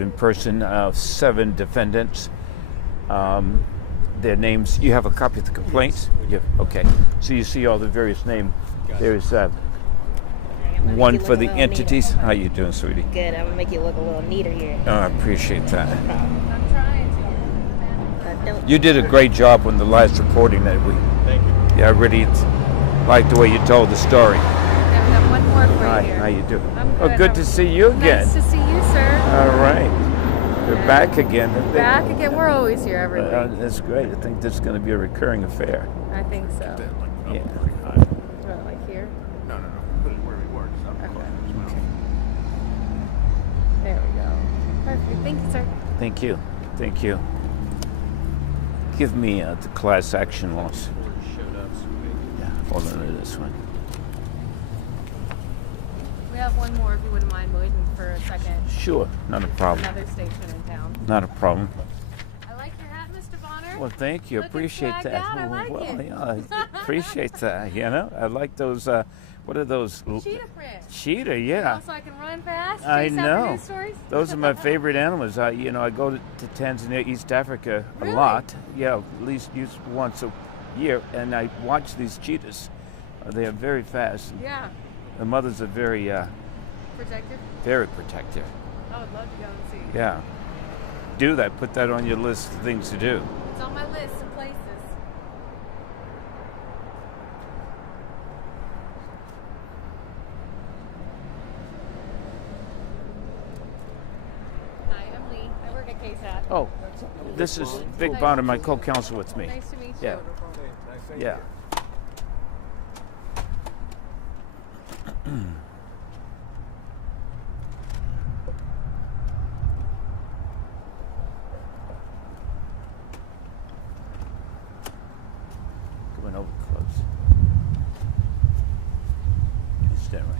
in person, 7 defendants. Their names, you have a copy of the complaints? Yeah, okay. So you see all the various names. There's one for the entities. Neater. How you doing, sweetie? Good. I'm gonna make you look a little neater here. Oh, I appreciate that. I'm trying to. You did a great job on the last recording that week. Thank you. Yeah, I really like the way you told the story. Yeah, we have one more for Hi, you here. how you doing? I'm Oh, good. good to see you again. Nice to see you, sir. All right. We're back again. Back again. We're always here every week. That's great. I think this is going to be a recurring affair. I think so. Yeah. What, like here? No. Put it where we were. Okay. There we go. Perfect. Thank you, sir. Thank you. Thank you. Give me the class action loss. Yeah, hold on to this one. We have one more if you wouldn't mind waiting for a second. Sure, not a problem. Another station in town. Not a problem. I like your hat, Mr. Bonner. Well, thank you. Looking Appreciate swagged that. out. I like Well, it. yeah, I appreciate that. You know, I like those. What are those? Cheetah print. Cheetah, yeah. Also, I can run fast. I chase after know. news stories. Those are my favorite animals. I go to Tanzania, East Africa a Really? lot. Yeah, at least once a year, and I watch these cheetahs. They are very fast. Yeah. The mothers are very, Protective. very protective. I would love to go and see. Yeah. Do that. Put that on your list of things to do. It's on my list of places. Hi, I'm Lee. I work at KSAT. Oh, this is Vic Bonner, my co-counsel with me. Nice to meet you. Yeah. Yeah. Coming over close. Stand right.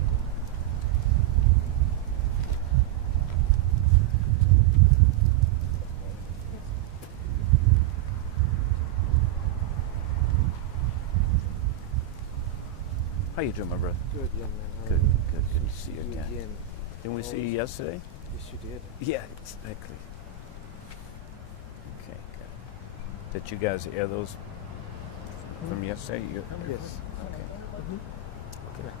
How you doing, my brother? Good, young man. How Good, are you? good to see you again. Didn't we see you yesterday? Yes, you did. Yeah, exactly. Okay, good. Did you guys air those from yesterday? Yes. Okay.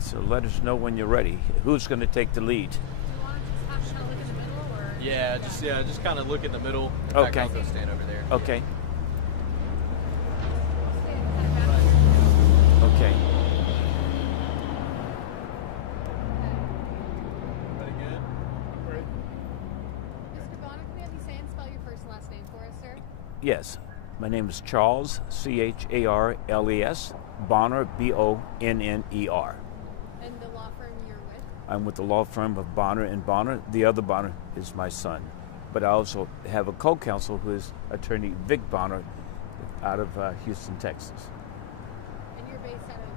So let us know when you're ready. Who's going to take the lead? Do you want to just have a look in the middle, or? Just kind of look in the middle. In Okay. fact, I'll go stand over there. Okay. Stand kind of back. Okay. Everybody good? Mr. Bonner, can we have you say and spell your first and last name for us, sir? Yes. My name is Charles, Charles, Bonner, Bonner. And the law firm you're with? I'm with the law firm of Bonner and Bonner. The other Bonner is my son. But I also have a co-counsel who is attorney Vic Bonner out of Houston, Texas. And you're based out of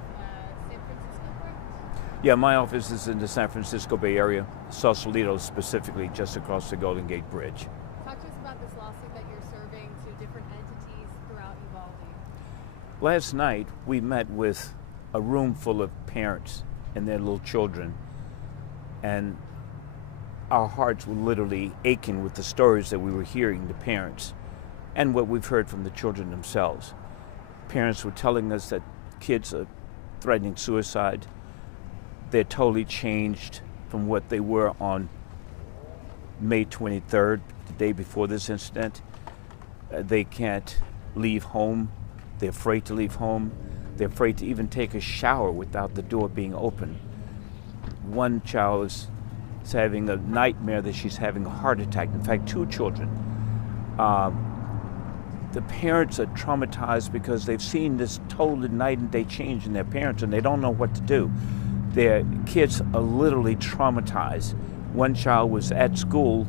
San Francisco, correct? Yeah, my office is in the San Francisco Bay Area, Sausalito specifically, just across the Golden Gate Bridge. Talk to us about this lawsuit that you're serving to different entities throughout Uvalde. Last night, we met with a room full of parents and their little children, and our hearts were literally aching with the stories that we were hearing, the parents, and what we've heard from the children themselves. Parents were telling us that kids are threatening suicide. They're totally changed from what they were on May 23rd, the day before this incident. They can't leave home. They're afraid to leave home. They're afraid to even take a shower without the door being open. One child is having a nightmare that she's having a heart attack. In fact, 2 children. The parents are traumatized because they've seen this total night and day change in their parents, and they don't know what to do. Their kids are literally traumatized. One child was at school,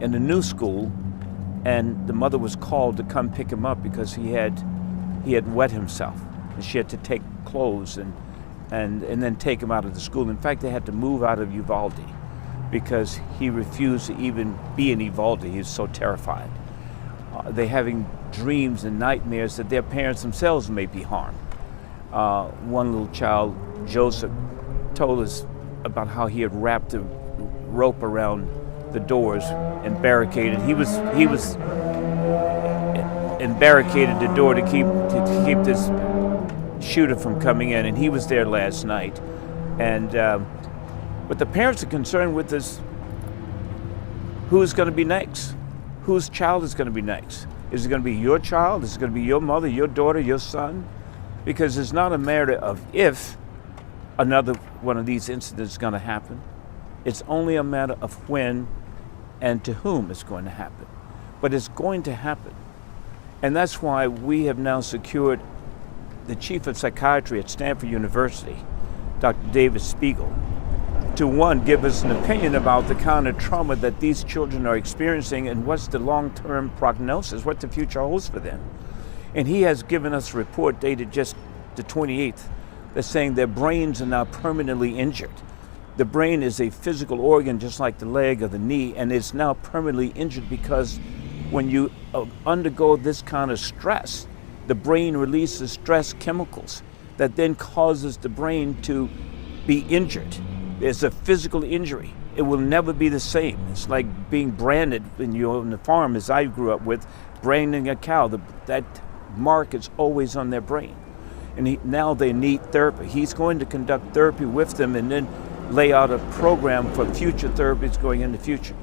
in a new school, and the mother was called to come pick him up because he had wet himself. And she had to take clothes and then take him out of the school. In fact, they had to move out of Uvalde because he refused to even be in Uvalde. He was so terrified. They're having dreams and nightmares that their parents themselves may be harmed. One little child, Joseph, told us about how he had wrapped a rope around the doors and barricaded. He was and barricaded the door to keep this shooter from coming in, and he was there last night. And what the parents are concerned with is who's going to be next, whose child is going to be next. Is it going to be your child? Is it going to be your mother, your daughter, your son? Because it's not a matter of if another one of these incidents is going to happen. It's only a matter of when and to whom it's going to happen. But it's going to happen. And that's why we have now secured the chief of psychiatry at Stanford University, Dr. David Spiegel, to one, give us an opinion about the kind of trauma that these children are experiencing and what's the long-term prognosis, what the future holds for them. And he has given us a report dated just the 28th that's saying their brains are now permanently injured. The brain is a physical organ just like the leg or the knee, and it's now permanently injured because when you undergo this kind of stress, the brain releases stress chemicals that then causes the brain to be injured. It's a physical injury. It will never be the same. It's like being branded when you're on the farm, as I grew up with, branding a cow. That mark is always on their brain. And now they need therapy. He's going to conduct therapy with them and then lay out a program for future therapies going in the future.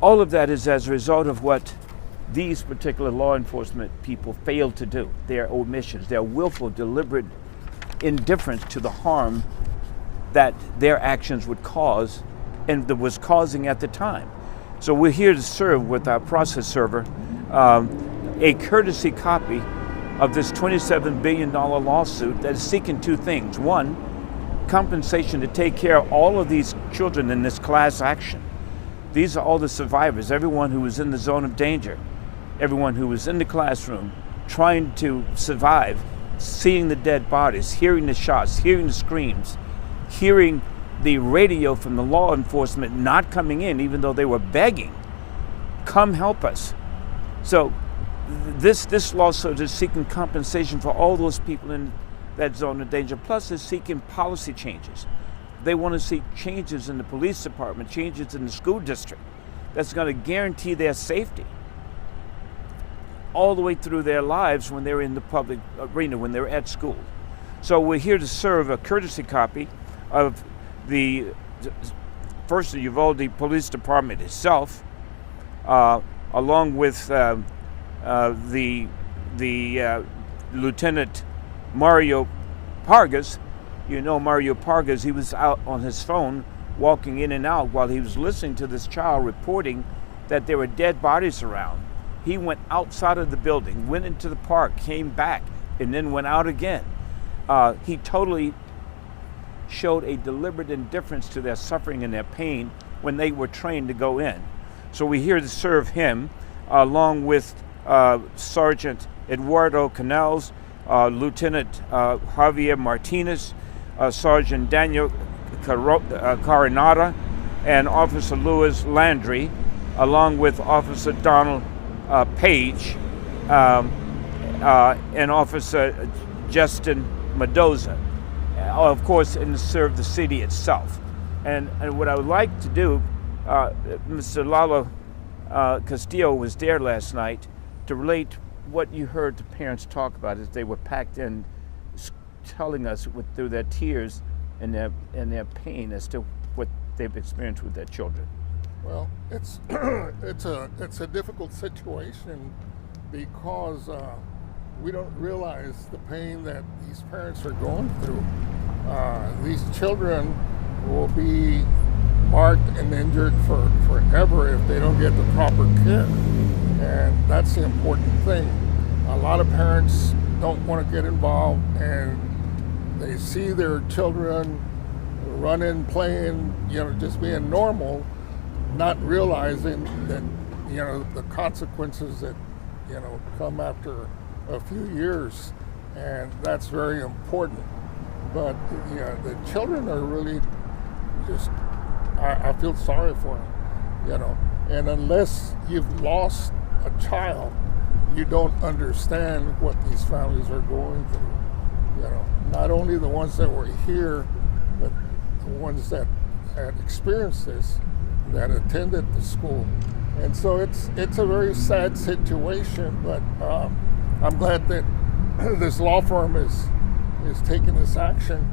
All of that is as a result of what these particular law enforcement people failed to do, their omissions, their willful, deliberate indifference to the harm that their actions would cause and that was causing at the time. So we're here to serve with our process server a courtesy copy of this $27 billion lawsuit that is seeking two things. One, compensation to take care of all of these children in this class action. These are all the survivors, everyone who was in the zone of danger, everyone who was in the classroom trying to survive, seeing the dead bodies, hearing the shots, hearing the screams, hearing the radio from the law enforcement not coming in, even though they were begging, come help us. So this lawsuit is seeking compensation for all those people in that zone of danger, plus is seeking policy changes. They want to see changes in the police department, changes in the school district that's going to guarantee their safety all the way through their lives when they're in the public arena, when they're at school. So we're here to serve a courtesy copy of the Uvalde Police Department itself, along with the Lieutenant Mario Pargas. You know Mario Pargas, he was out on his phone walking in and out while he was listening to this child reporting that there were dead bodies around. He went outside of the building, went into the park, came back, and then went out again. He totally showed a deliberate indifference to their suffering and their pain when they were trained to go in. So we're here to serve him, along with Sergeant Eduardo Canales, Lieutenant Javier Martinez, Sergeant Daniel Carinata, and Officer Louis Landry, along with Officer Donald Page, and Officer Justin Mendoza, of course, and to serve the city itself. And what I would like to do, Mr. Lalo Castillo was there last night to relate what you heard the parents talk about as they were packed in, telling us through their tears and their pain as to what they've experienced with their children. Well, it's a difficult situation because we don't realize the pain that these parents are going through. These children will be marked and injured forever if they don't get the proper care, and that's the important thing. A lot of parents don't want to get involved, and they see their children running, playing, just being normal, not realizing that, the consequences that, come after a few years, and that's very important. But, the children are really just, I feel sorry for them, and unless you've lost a child, you don't understand what these families are going through. Not only the ones that were here, but ones that had experienced this, that attended the school. And so it's a very sad situation, but I'm glad that this law firm is taking this action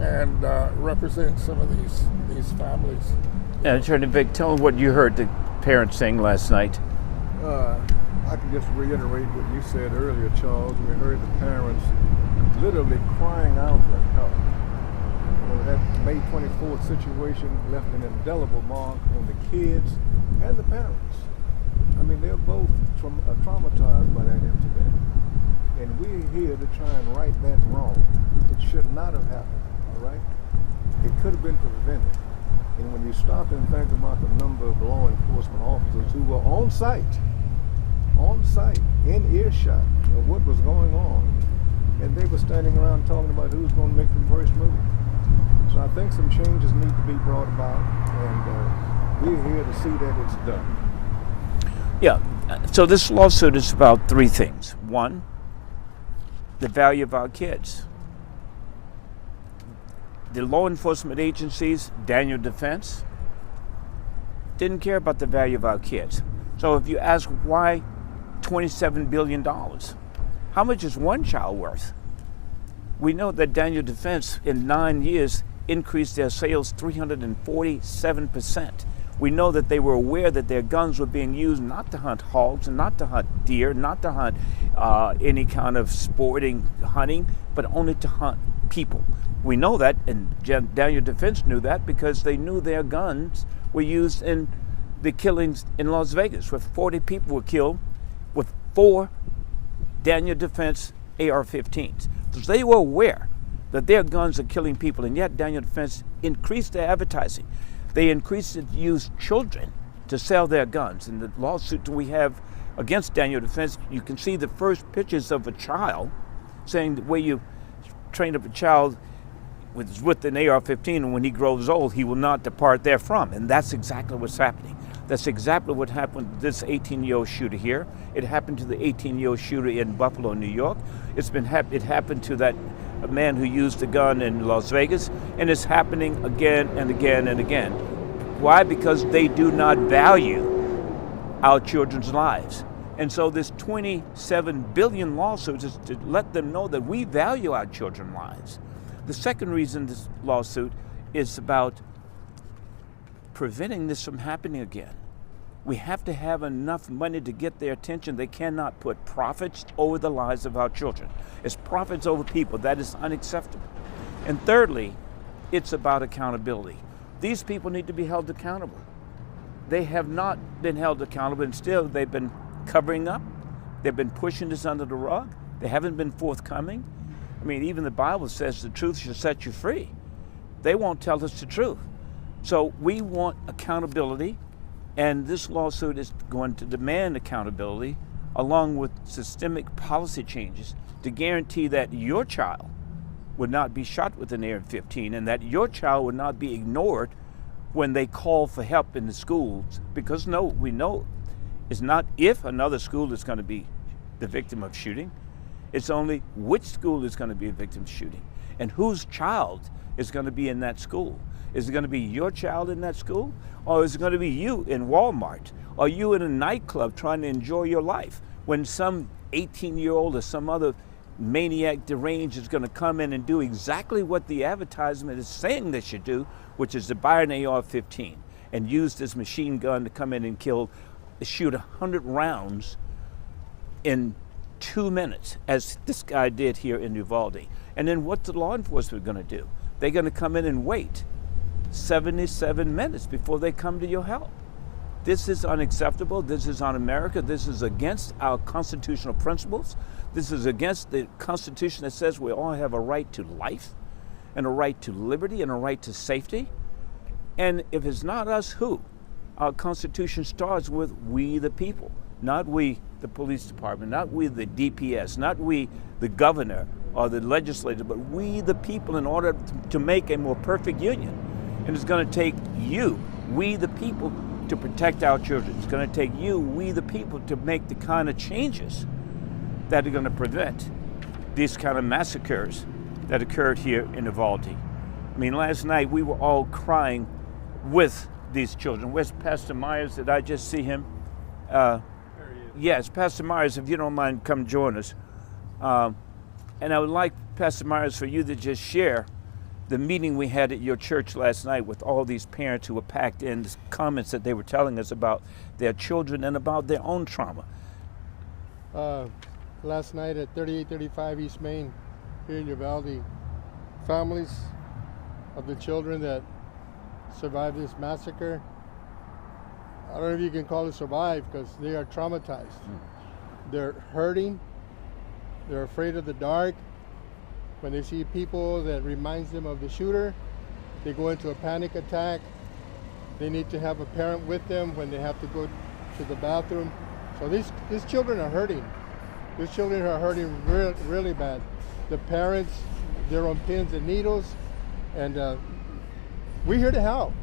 and representing some of these families. And Attorney Vic, tell me what you heard the parents saying last night. I can just reiterate what you said earlier, Charles. We heard the parents literally crying out for help. That May 24th situation left an indelible mark on the kids and the parents. I mean, they're both traumatized by that incident. And we're here to try and right that wrong. It should not have happened, all right? It could have been prevented. And when you stop and think about the number of law enforcement officers who were on site, in earshot of what was going on, and they were standing around talking about who's going to make the first move. So I think some changes need to be brought about, and we're here to see that it's done. Yeah, so this lawsuit is about three things. One, the value of our kids. The law enforcement agencies, Daniel Defense, didn't care about the value of our kids. So if you ask why $27 billion, how much is one child worth? We know that Daniel Defense in 9 years increased their sales 347%. We know that they were aware that their guns were being used not to hunt hogs, and not to hunt deer, not to hunt any kind of sporting hunting, but only to hunt people. We know that, and Daniel Defense knew that because they knew their guns were used in the killings in Las Vegas, where 40 people were killed with 4 Daniel Defense AR-15s. So they were aware that their guns are killing people, and yet Daniel Defense increased their advertising. They increased it to use children to sell their guns. In the lawsuit we have against Daniel Defense, you can see the first pictures of a child saying the way you train up a child with an AR-15, and when he grows old, he will not depart therefrom. And that's exactly what's happening. That's exactly what happened to this 18-year-old shooter here. It happened to the 18-year-old shooter in Buffalo, New York. It happened to that man who used the gun in Las Vegas, and it's happening again and again and again. Why? Because they do not value our children's lives. And so this 27 billion lawsuits is to let them know that we value our children's lives. The second reason this lawsuit is about preventing this from happening again. We have to have enough money to get their attention. They cannot put profits over the lives of our children. It's profits over people. That is unacceptable. And thirdly, it's about accountability. These people need to be held accountable. They have not been held accountable. Instead, they've been covering up. They've been pushing this under the rug. They haven't been forthcoming. I mean, even the Bible says the truth shall set you free. They won't tell us the truth. So we want accountability, and this lawsuit is going to demand accountability along with systemic policy changes to guarantee that your child would not be shot with an AR-15 and that your child would not be ignored when they call for help in the schools. Because we know it's not if another school is going to be the victim of shooting. It's only which school is going to be a victim of shooting and whose child is going to be in that school. Is it going to be your child in that school? Or is it going to be you in Walmart? Or you in a nightclub trying to enjoy your life when some 18-year-old or some other maniac deranged is going to come in and do exactly what the advertisement is saying they should do, which is to buy an AR-15 and use this machine gun to come in and shoot 100 rounds in 2 minutes, as this guy did here in Uvalde. And then what's the law enforcement going to do? They're going to come in and wait 77 minutes before they come to your help. This is unacceptable. This is un-America. This is against our constitutional principles. This is against the Constitution that says we all have a right to life and a right to liberty and a right to safety. And if it's not us, who? Our Constitution starts with we the people, not we the police department, not we the DPS, not we the governor or the legislature, but we the people in order to make a more perfect union. And it's going to take you, we the people, to protect our children. It's going to take you, we the people, to make the kind of changes that are going to prevent these kind of massacres that occurred here in Uvalde. I mean, last night we were all crying with these children. Where's Pastor Myers? Did I just see him? There he is. Yes, Pastor Myers, if you don't mind, come join us. And I would like, Pastor Myers, for you to just share the meeting we had at your church last night with all these parents who were packed in, the comments that they were telling us about their children and about their own trauma. Last night at 3835 East Main here in Uvalde, families of the children that survived this massacre, I don't know if you can call it survive, because they are traumatized. They're hurting, they're afraid of the dark. When they see people that reminds them of the shooter, they go into a panic attack. They need to have a parent with them when they have to go to the bathroom. So these children are hurting. These children are hurting really bad. The parents, they're on pins and needles, and we're here to help.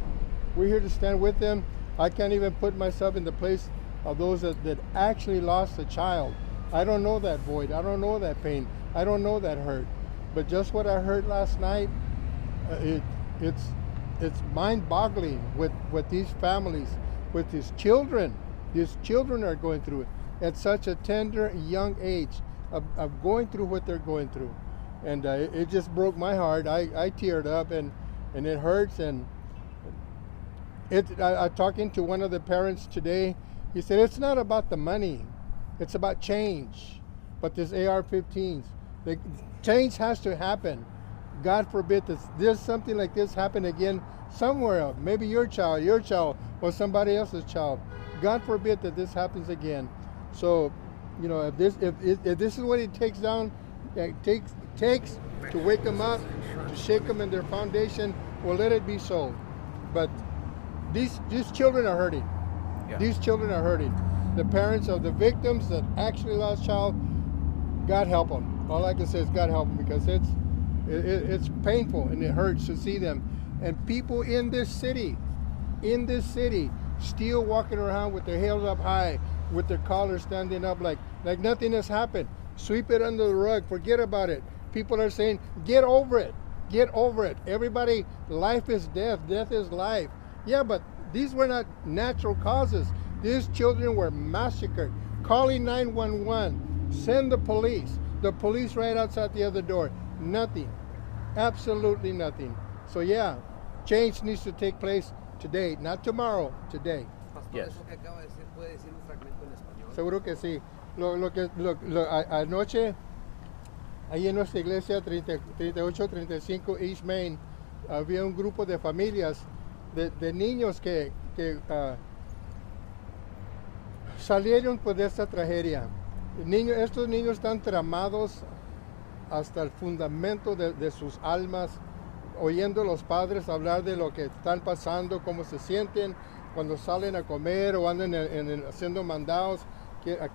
We're here to stand with them. I can't even put myself in the place of those that actually lost a child. I don't know that void. I don't know that pain. I don't know that hurt. But just what I heard last night, it's mind-boggling with these families, with these children. These children are going through it at such a tender, young age of going through what they're going through. And it just broke my heart. I teared up, and it hurts. And I talking to one of the parents today. He said, it's not about the money. It's about change. But this AR-15s, change has to happen. God forbid that there's something like this happen again somewhere else. Maybe your child, or somebody else's child. God forbid that this happens again. So, you know, if this is what it takes to wake them up, to shake them in their foundation, well, let it be so. But these children are hurting. Yeah. These children are hurting. The parents of the victims that actually lost child, God help them. All I can say is God help them, because it's painful and it hurts to see them. And people in this city, still walking around with their heads up high, with their collars standing up like nothing has happened. Sweep it under the rug, forget about it. People are saying, get over it, get over it. Everybody, life is death, death is life. Yeah, but these were not natural causes. These children were massacred. Calling 911, send the police. The police right outside the other door. Nothing, absolutely nothing. So yeah, change needs to take place today, not tomorrow, today. Yes. Seguro que sí. Anoche, ahí en nuestra iglesia 3835 East Main, había un grupo de familias de niños que salieron pues, de esta tragedia. Estos niños están tramados hasta el fundamento de sus almas, oyendo a los padres hablar de lo que están pasando, cómo se sienten cuando salen a comer o andan haciendo mandados,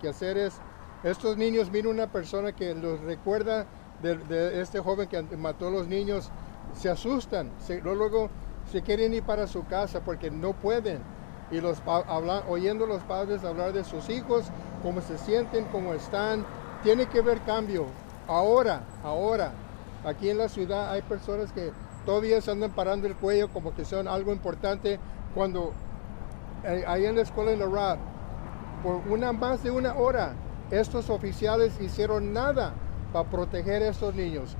quehaceres. Estos niños, miran una persona que los recuerda de este joven que mató a los niños, se asustan, luego se quieren ir para su casa porque no pueden. Y oyendo a los padres hablar de sus hijos, cómo se sienten, cómo están, tiene que haber cambio. Ahora, aquí en la ciudad hay personas que todavía se andan parando el cuello como que son algo importante, cuando ahí en la escuela en la RAB, por más de una hora, estos oficiales hicieron nada para proteger a estos niños.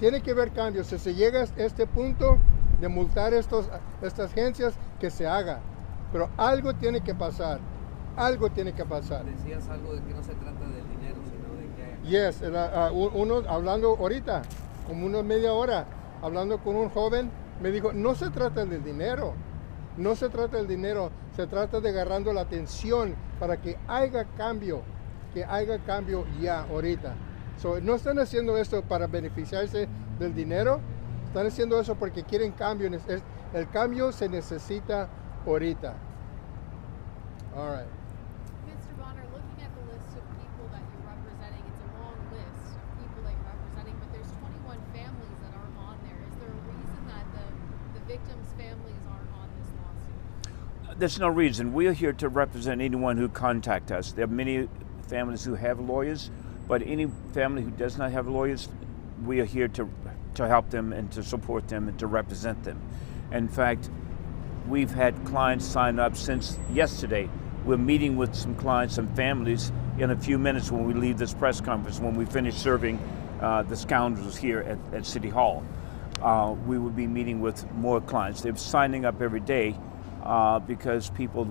Tiene que haber cambio. Si se llega a este punto de multar estas agencias, que se haga. Pero algo tiene que pasar. Algo tiene que pasar. Decías algo de que no se trata del dinero, sino de que haya... Yes, uno hablando ahorita, como una media hora, hablando con un joven, me dijo, no se trata del dinero. No se trata del dinero, se trata de agarrando la atención para que haya cambio ya, ahorita. No están haciendo esto para beneficiarse del dinero, están haciendo eso porque quieren cambio. El cambio se necesita ahorita. All right. Mr. Bonner, looking at the list of people that you're representing, it's a long list of people that you're representing, but there's 21 families that aren't on there. Is there a reason that the victims' families aren't on this lawsuit? There's no reason. We're here to represent anyone who contact us. There are many families who have lawyers, but any family who does not have lawyers, we are here to to help them and to support them and to represent them. In fact, we've had clients sign up since yesterday. We're meeting with some clients and families in a few minutes when we leave this press conference, when we finish serving the scoundrels here at City Hall. We will be meeting with more clients. They're signing up every day because people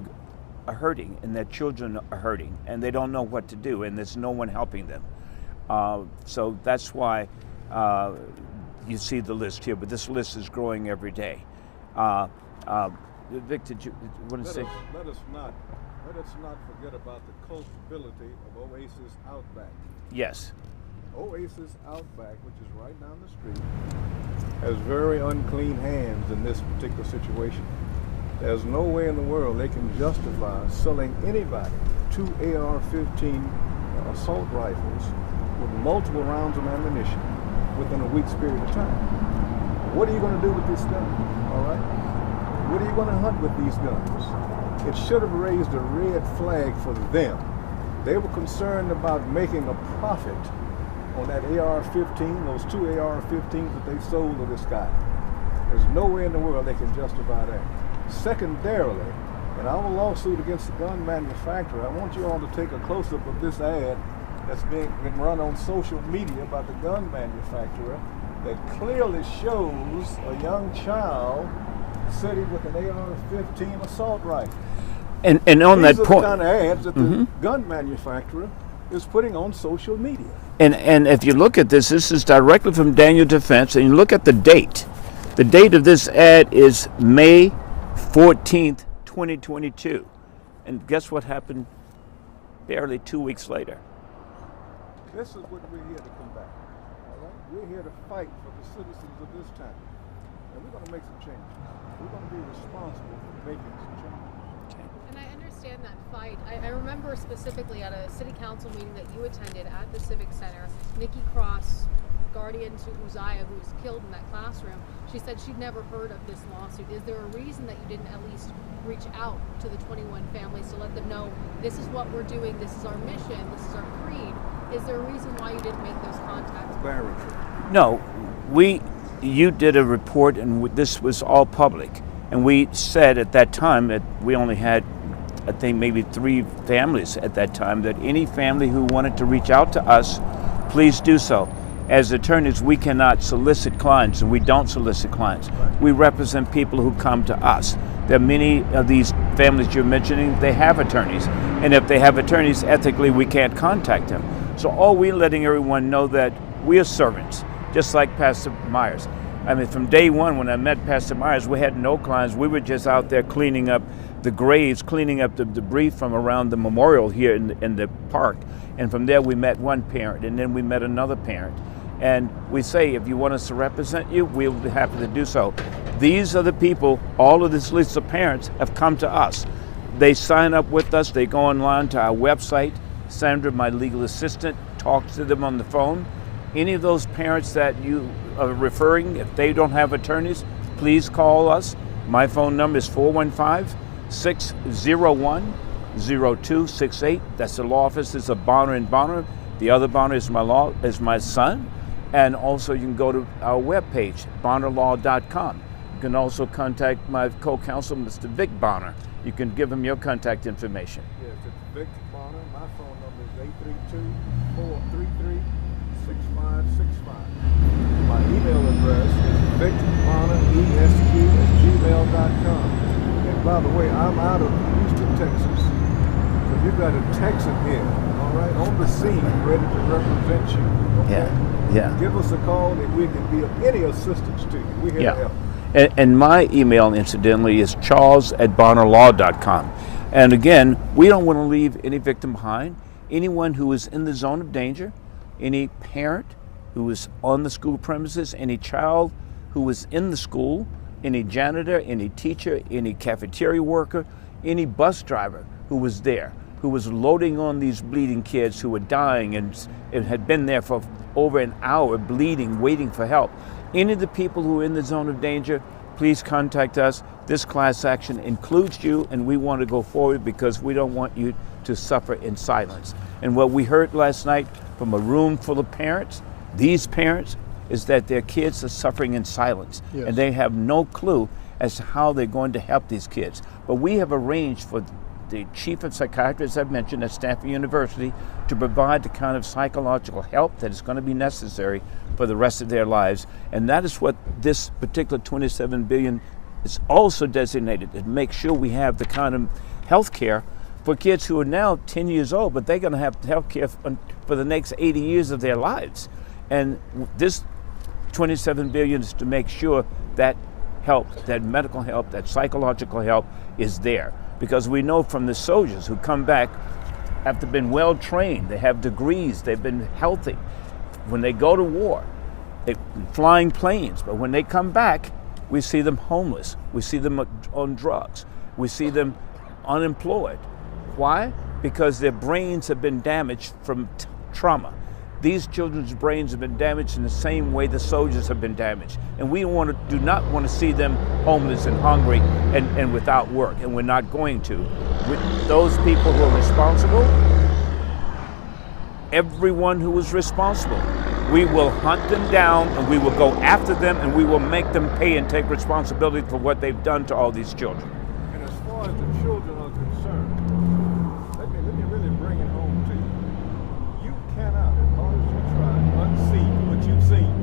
are hurting and their children are hurting and they don't know what to do and there's no one helping them. So that's why you see the list here, but this list is growing every day. Vic, did you want to say? Let us not forget about the culpability of Oasis Outback. Yes. Oasis Outback, which is right down the street, has very unclean hands in this particular situation. There's no way in the world they can justify selling anybody 2 AR-15 assault rifles with multiple rounds of ammunition within a week's period of time. What are you going to do with this gun? All right? What are you going to hunt with these guns? It should have raised a red flag for them. They were concerned about making a profit on that AR-15, those 2 AR-15s that they sold to this guy. There's no way in the world they can justify that. Secondarily, in our lawsuit against the gun manufacturer, I want you all to take a close-up of this ad that's been run on social media by the gun manufacturer that clearly shows a young child sitting with an AR-15 assault rifle. And on that point, these are the kind of ads that the gun manufacturer is putting on social media. And if you look at this is directly from Daniel Defense, and you look at the date. The date of this ad is May 14th, 2022. And guess what happened barely 2 weeks later? This is what we're here to combat. All right? We're here to fight for the citizens of this town. And we're going to make some changes. We're going to be responsible for making some changes. And I understand that fight. I remember specifically at a city council meeting that you attended at the Civic Center, Nikki Cross, guardian to Uzziah, who was killed in that classroom, she said she'd never heard of this lawsuit. Is there a reason that you didn't at least reach out to the 21 families to let them know this is what we're doing, this is our mission, this is our creed? Is there a reason why you didn't make those contacts? No, you did a report and this was all public. And we said at that time that we only had, I think, maybe 3 families at that time, that any family who wanted to reach out to us, please do so. As attorneys, we cannot solicit clients, and we don't solicit clients. We represent people who come to us. There are many of these families you're mentioning, they have attorneys. And if they have attorneys, ethically, we can't contact them. So all we're letting everyone know that we are servants, just like Pastor Myers. I mean, from day one, when I met Pastor Myers, we had no clients. We were just out there cleaning up the graves, cleaning up the debris from around the memorial here in the park. And from there, we met one parent, and then we met another parent. And we say, if you want us to represent you, we'll be happy to do so. These are the people, all of this list of parents have come to us. They sign up with us, they go online to our website. Sandra, my legal assistant, talks to them on the phone. Any of those parents that you are referring, if they don't have attorneys, please call us. My phone number is 415-601-0268. That's the law offices of Bonner and Bonner. The other Bonner is my son. And also you can go to our webpage, bonnerlaw.com. You can also contact my co-counsel, Mr. Vic Bonner. You can give him your contact information. Yes, it's Vic Bonner. My phone number is 832-433-6565. My email address is vicbonneresq@gmail.com. And by the way, I'm out of Houston, Texas. So you've got a Texan here, all right, on the scene, ready to represent you. Okay? Yeah. Give us a call and we can be of any assistance to you. We're here to help. And my email, incidentally, is charles@bonnerlaw.com. And again, we don't want to leave any victim behind. Anyone who is in the zone of danger, any parent who is on the school premises, any child who is in the school, any janitor, any teacher, any cafeteria worker, any bus driver who was there, who was loading on these bleeding kids who were dying and had been there for over an hour bleeding, waiting for help. Any of the people who are in the zone of danger, please contact us. This class action includes you, and we want to go forward because we don't want you to suffer in silence. And what we heard last night from a room full of parents, these parents, is that their kids are suffering in silence, Yes. and they have no clue as to how they're going to help these kids. But we have arranged for the chief of psychiatrists I've mentioned at Stanford University to provide the kind of psychological help that is going to be necessary for the rest of their lives. And that is what this particular $27 billion is also designated, to make sure we have the kind of health care for kids who are now 10 years old, but they're going to have health care for the next 80 years of their lives. And this $27 billion is to make sure that help, that medical help, that psychological help is there. Because we know from the soldiers who come back after being well trained, they have degrees, they've been healthy. When they go to war, they're flying planes, but when they come back, we see them homeless, we see them on drugs, we see them unemployed. Why? Because their brains have been damaged from trauma. These children's brains have been damaged in the same way the soldiers have been damaged. And we do not want to see them homeless and hungry and without work, and we're not going to. With those people who are responsible, everyone who is responsible, we will hunt them down and we will go after them and we will make them pay and take responsibility for what they've done to all these children. And as far as the children are concerned, let me really bring it home to you. You cannot, as hard as you try, unsee what you've seen.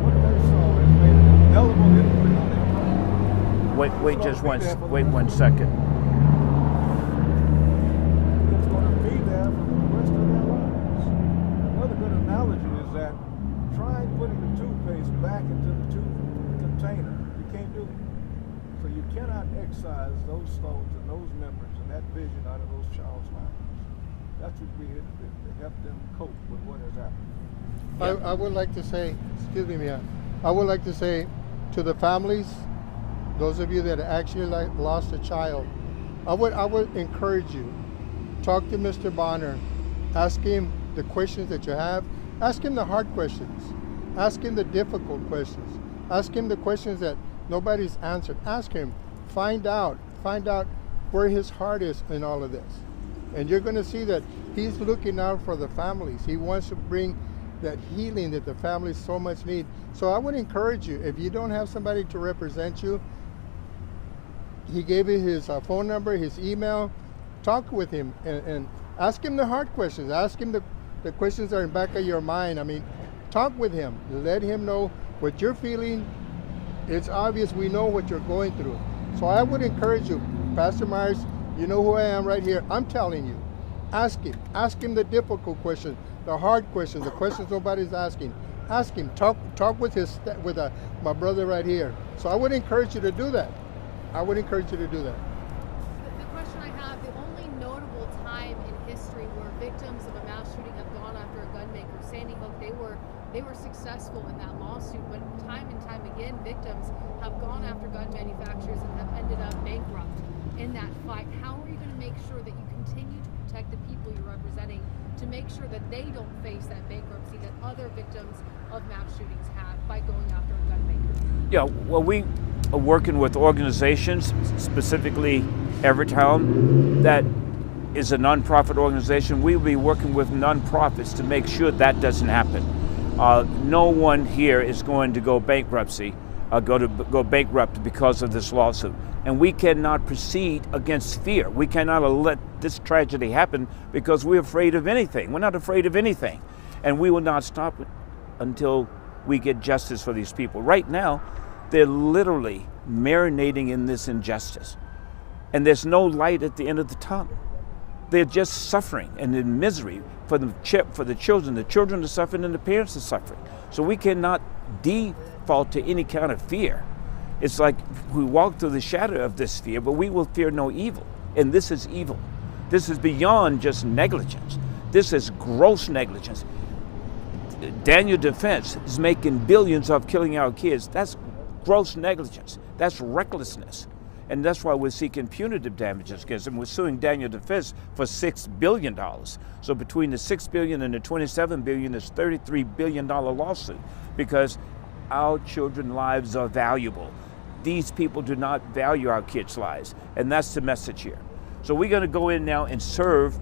What they saw has made an indelible imprint on their mind. Wait one second. It's going to be there for the rest of their lives. Another good analogy is that try putting the toothpaste back into the tooth container. You can't do it. So you cannot excise those thoughts and those memories and that vision out of those child's lives. That's what we're here to do, to help them cope with what has happened. I would like to say, excuse me, Mia, I would like to say to the families, those of you that actually lost a child, I would encourage you, talk to Mr. Bonner, ask him the questions that you have, ask him the hard questions, ask him the difficult questions, ask him the questions that nobody's answered. Ask him, find out where his heart is in all of this. And you're going to see that he's looking out for the families. He wants to bring that healing that the families so much need. So I would encourage you, if you don't have somebody to represent you, he gave you his phone number, his email, talk with him and ask him the hard questions. Ask him the questions that are in the back of your mind. I mean, talk with him. Let him know what you're feeling. It's obvious we know what you're going through. So I would encourage you, Pastor Myers, you know who I am right here. I'm telling you, ask him. Ask him the difficult questions, the hard questions, the questions nobody's asking. Ask him. Talk with my brother right here. So I would encourage you to do that. I would encourage you to do that. The question I have, the only notable time in history where victims of a mass shooting have gone after a gun maker, Sandy Hook, they were successful in that lawsuit, but time and time again, victims have gone after gun manufacturers and have ended up bankrupt in that fight. How are you going to make sure that you continue to protect the people you're representing, to make sure that they don't face that bankruptcy that other victims of mass shootings have by going after a gun maker? Yeah, well, we are working with organizations, specifically Evertown, that is a nonprofit organization. We will be working with nonprofits to make sure that doesn't happen. No one here is going to go go bankrupt because of this lawsuit. And we cannot proceed against fear. We cannot let this tragedy happen because we're afraid of anything. We're not afraid of anything. And we will not stop until we get justice for these people. Right now, they're literally marinating in this injustice. And there's no light at the end of the tunnel. They're just suffering and in misery for the children. The children are suffering and the parents are suffering. So we cannot default to any kind of fear. It's like we walk through the shadow of this fear, but we will fear no evil. And this is evil. This is beyond just negligence. This is gross negligence. Daniel Defense is making billions off killing our kids. That's gross negligence. That's recklessness. And that's why we're seeking punitive damages against them. We're suing Daniel Defense for $6 billion. So between the $6 billion and the $27 billion, it's $33 billion lawsuit because our children's lives are valuable. These people do not value our kids' lives. And that's the message here. So we're going to go in now and serve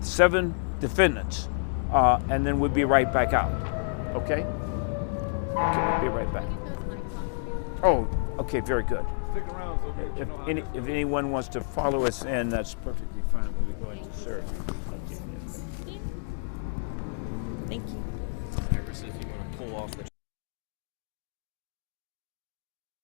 7 defendants, and then we'll be right back out. Okay? Okay, we'll be right back. Keep those mics on, please. Oh, okay, very good. Stick around so we If, know how if anyone wants to follow us in, that's perfectly fine. We're going to serve. Thank you. Driver says you want to pull off the